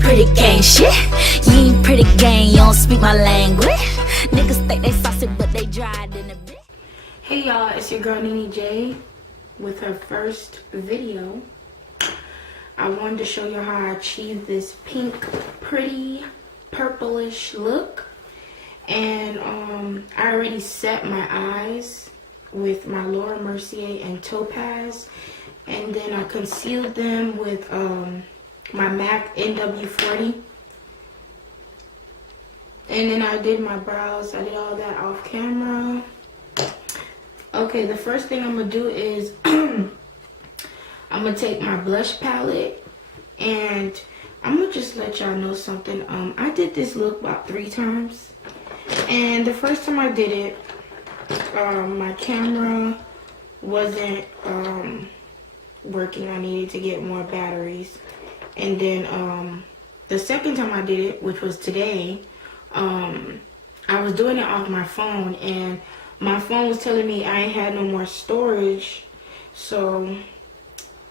Pretty gang shit. You ain't pretty gang, you don't speak my language. Niggas think they saucy, but they dried in a bit. Hey y'all, it's your girl Nene J with her first video. I wanted to show you how I achieved this pink, pretty, purplish look. And I already set my eyes with my Laura Mercier and Topaz. And then I concealed them with my MAC NW40. And then I did my brows. I did all that off camera. Okay, the first thing I'm going to do is I'm going to take my blush palette. And I'm going to just let y'all know something. I did this look about 3 times. And the first time I did it, my camera wasn't working. I needed to get more batteries. And then the second time I did it, which was today, I was doing it off my phone, and my phone was telling me I ain't had no more storage. So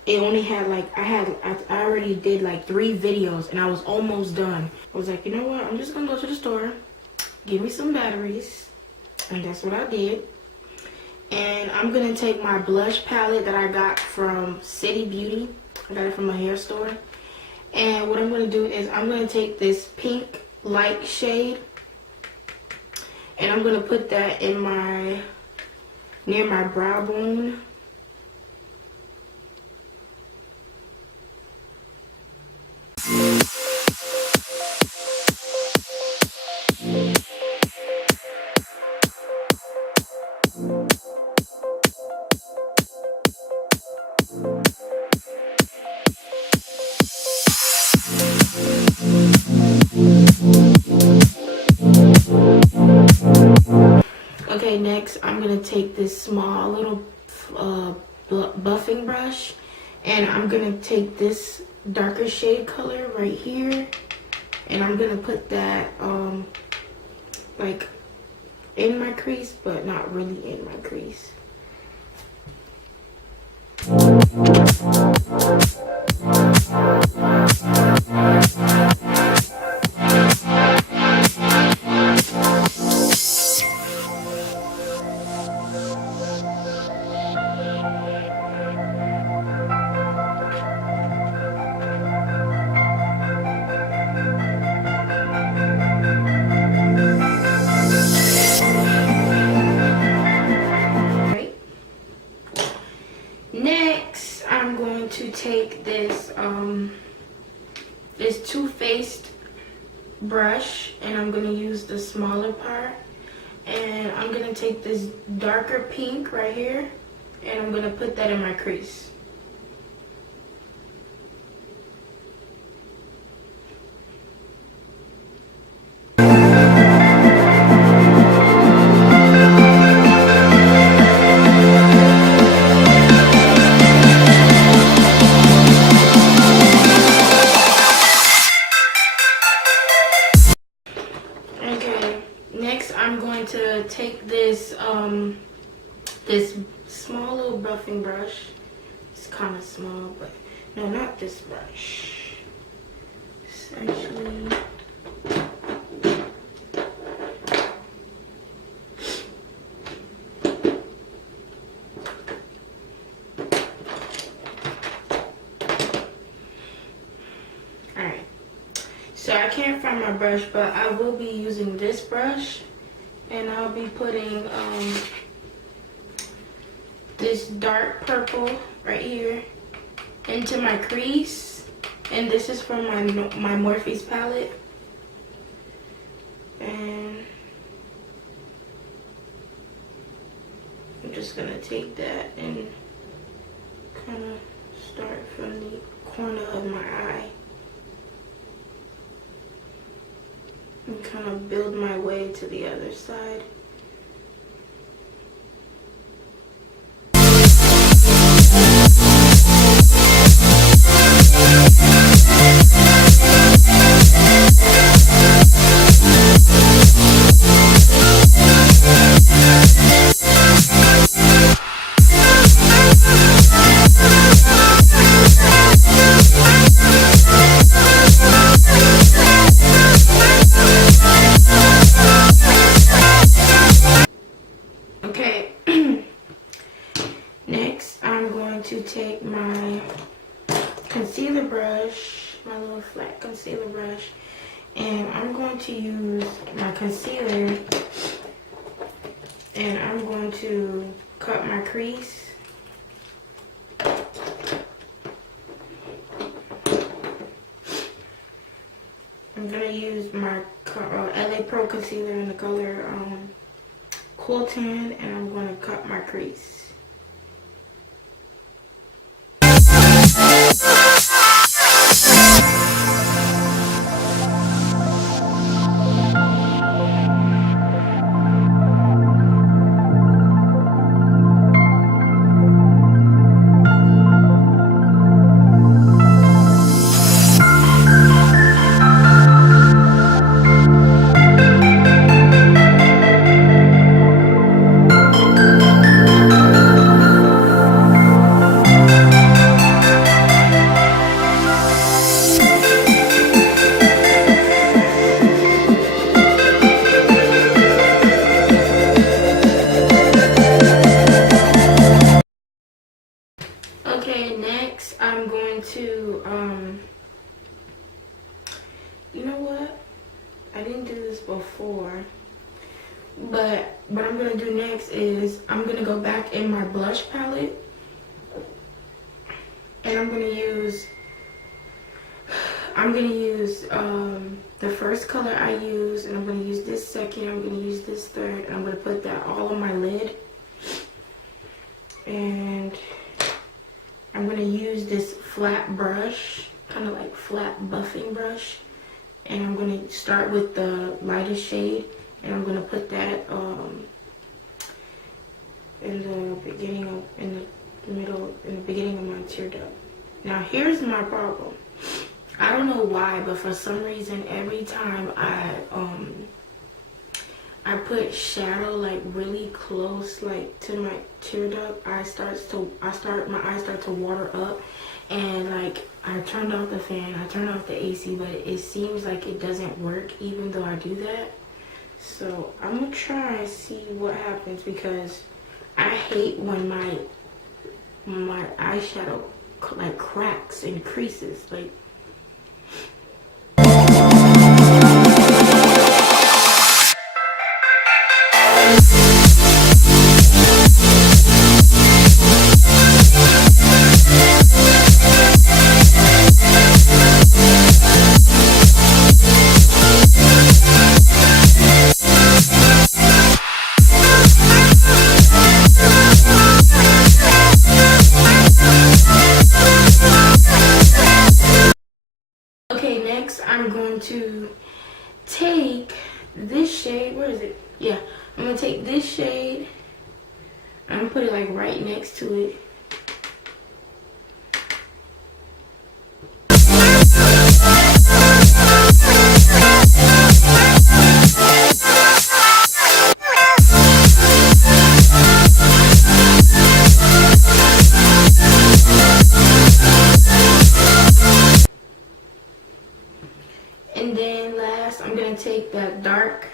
it only had like, I already did like 3 videos and I was almost done. I was like, you know what, I'm just gonna go to the store, give me some batteries. And that's what I did. And I'm gonna take my blush palette that I got from City Beauty. I got it from a hair store. And what I'm gonna do is I'm gonna take this pink light shade and I'm gonna put that in near my brow bone. Okay, next I'm gonna take this small little buffing brush and I'm gonna take this darker shade color right here and I'm gonna put that like in my crease, but not really in my crease. Next, I'm going to take this this Too-Faced brush and I'm going to use the smaller part, and I'm going to take this darker pink right here and I'm going to put that in my crease. I'm going to take this this small little buffing brush. It's kind of small, but no, not this brush. It's actually alright. So I can't find my brush, but I will be using this brush. And I'll be putting this dark purple right here into my crease. And this is from my Morphe's palette. And I'm just going to take that and kind of start from the corner of my eye. And kind of build my way to the other side. concealer brush, my little flat concealer brush, and I'm going to use my concealer and I'm going to cut my crease. I'm going to use my LA Pro concealer in the color Cool Tan, and I'm going to cut my crease. Okay, next I'm going to, you know what? I didn't do this before, but what I'm going to do next is I'm going to go back in my blush palette and I'm going to use the first color I use, and I'm going to use this second, I'm going to use this third, and I'm going to put that all on my lid. And I'm going to use this flat brush, kind of like flat buffing brush, and I'm going to start with the lightest shade, and I'm going to put that in the beginning of my tear duct. Now here's my problem. I don't know why, but for some reason every time I put shadow like really close like to my tear duct, my eyes start to water up, and like I turned off the fan, I turned off the AC, but it seems like it doesn't work even though I do that. So I'm gonna try and see what happens, because I hate when my eyeshadow like cracks and creases. Like, I'm going to take this shade, where is it? Yeah, I'm going to take this shade, I'm going to put it like right next to it. And then last, I'm going to take that dark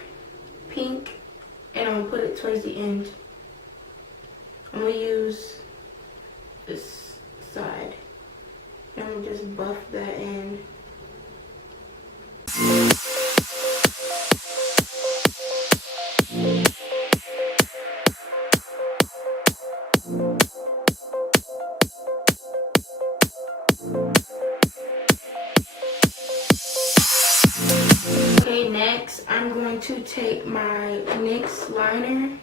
pink and I'm going to put it towards the end. I'm going to use this side. And I'm going to just buff that in. Okay, next I'm going to take my NYX liner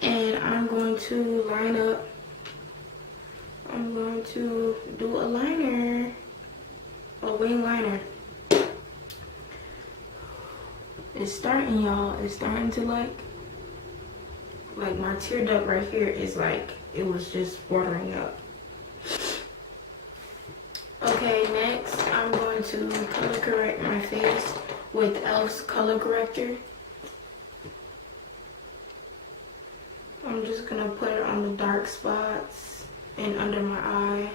and I'm going to line up. I'm going to do a liner, a wing liner. It's starting, y'all. It's starting to like my tear duct right here is like, it was just watering up. Okay, next I'm going to color correct my face with e.l.f.'s color corrector. I'm just gonna put it on the dark spots and under my eye.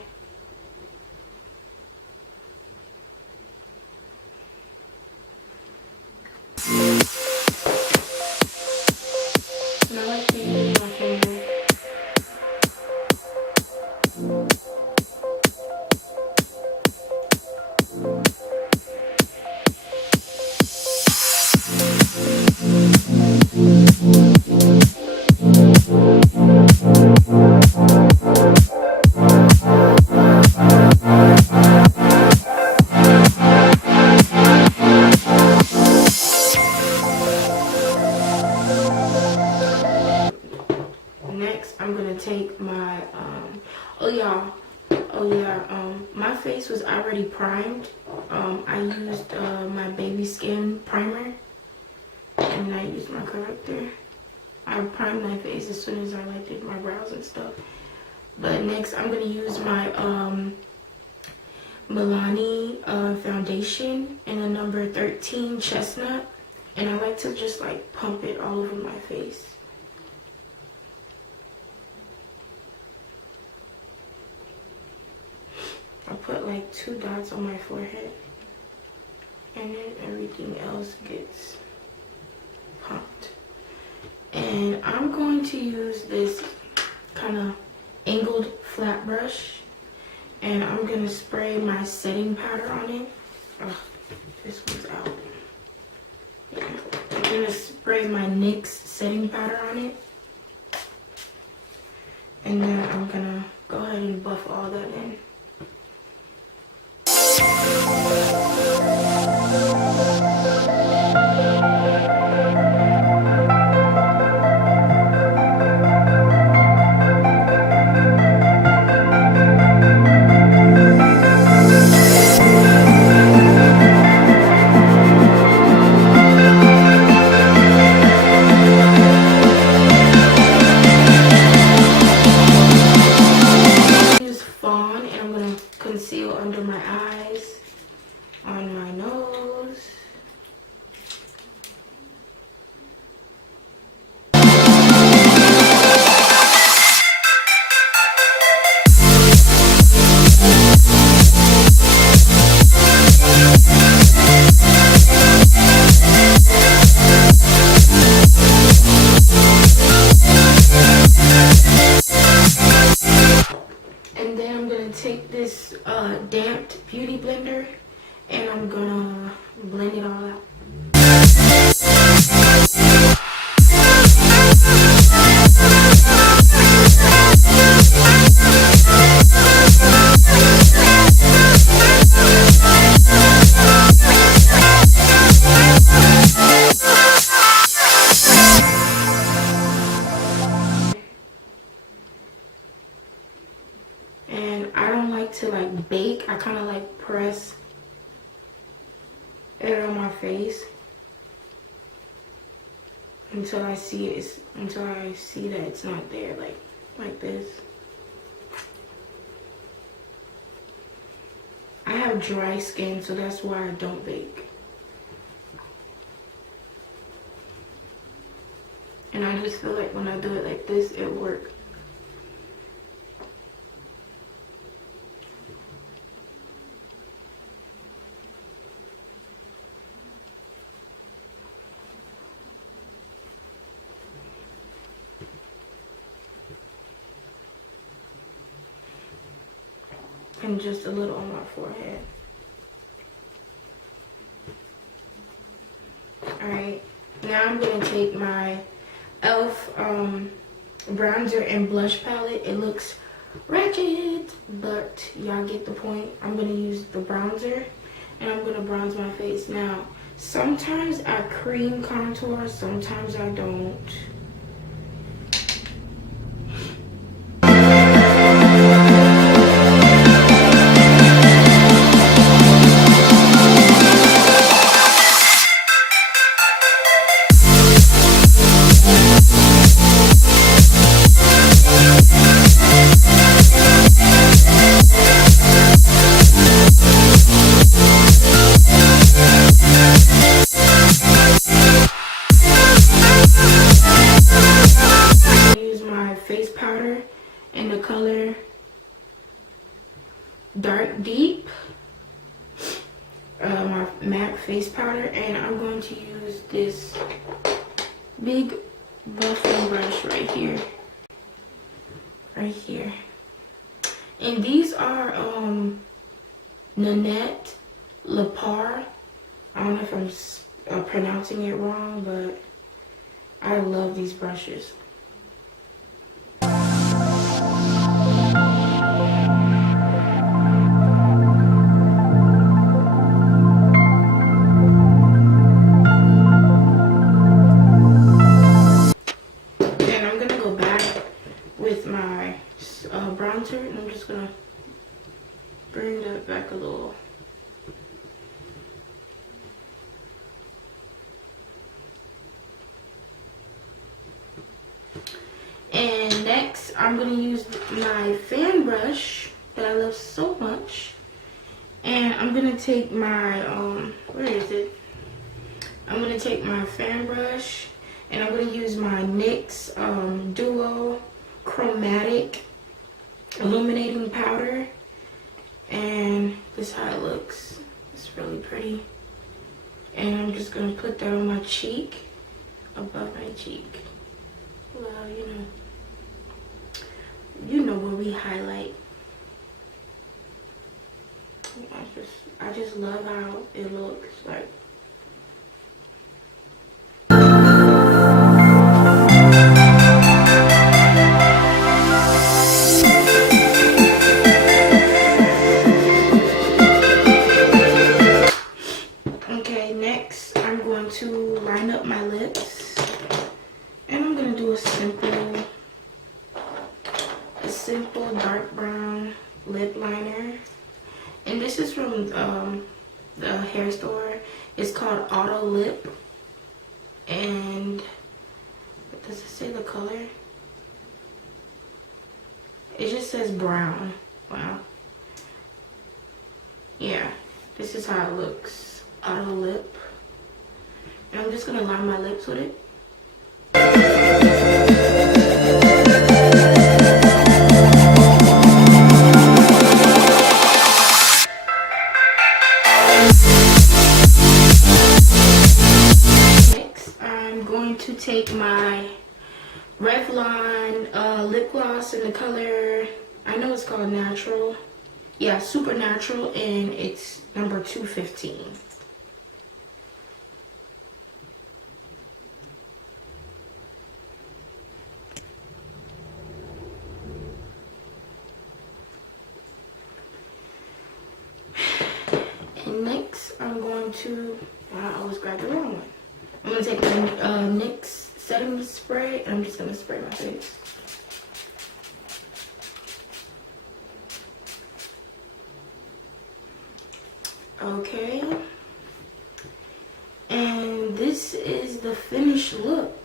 And I like to use my finger. I used my baby skin primer, and I used my corrector. I primed my face as soon as I like did my brows and stuff. But next I'm gonna use my Milani foundation in a number 13 chestnut, and I like to just like pump it all over my face. I put like 2 dots on my forehead, and then everything else gets pumped. And I'm going to use this kind of angled flat brush, and I'm gonna spray my setting powder on it. Oh, this one's out. Yeah. I'm gonna spray my NYX setting powder on it, and then I'm gonna go ahead and buff all that in. Conceal under my eyes, on my nose. And then I'm going to take this damped beauty blender, and I'm going to blend it all out. And I don't like to like bake. I kind of like press it on my face until I see it, until I see that it's not there, like this. I have dry skin, so that's why I don't bake. And I just feel like when I do it like this, it works. And just a little on my forehead. Alright, now I'm going to take my e.l.f. bronzer and blush palette. It looks ratchet, but y'all get the point. I'm going to use the bronzer, and I'm going to bronze my face. Now, sometimes I cream contour, sometimes I don't. In the color Dark Deep, my MAC face powder, and I'm going to use this big buffing brush right here, and these are Nanette Lepar. I don't know if I'm pronouncing it wrong, but I love these brushes. Bronzer, and I'm just gonna bring that back a little. next, I'm going to use my fan brush that I love so much. And I'm going to take my, where is it? I'm going to take my fan brush and I'm going to use my NYX Duo Chromatic Illuminating Powder. And this is how it looks. It's really pretty. And I'm just going to put that on my cheek, above my cheek. Well, you know where we highlight. I just love how it looks like. Okay, next I'm going to line up my lips, and I'm going to do a simple dark brown lip liner. And this is from the hair store. It's called Auto Lip. And does it say the color? It just says brown. Wow. Yeah, this is how it looks. Auto Lip. And I'm just gonna line my lips with it. To take my Revlon lip gloss in the color, I know it's called Natural. Yeah, Super Natural, and it's number 215. And next, I'm going to, I always grab the wrong one. I'm going to take the NYX setting spray, and I'm just going to spray my face. Okay. And this is the finished look.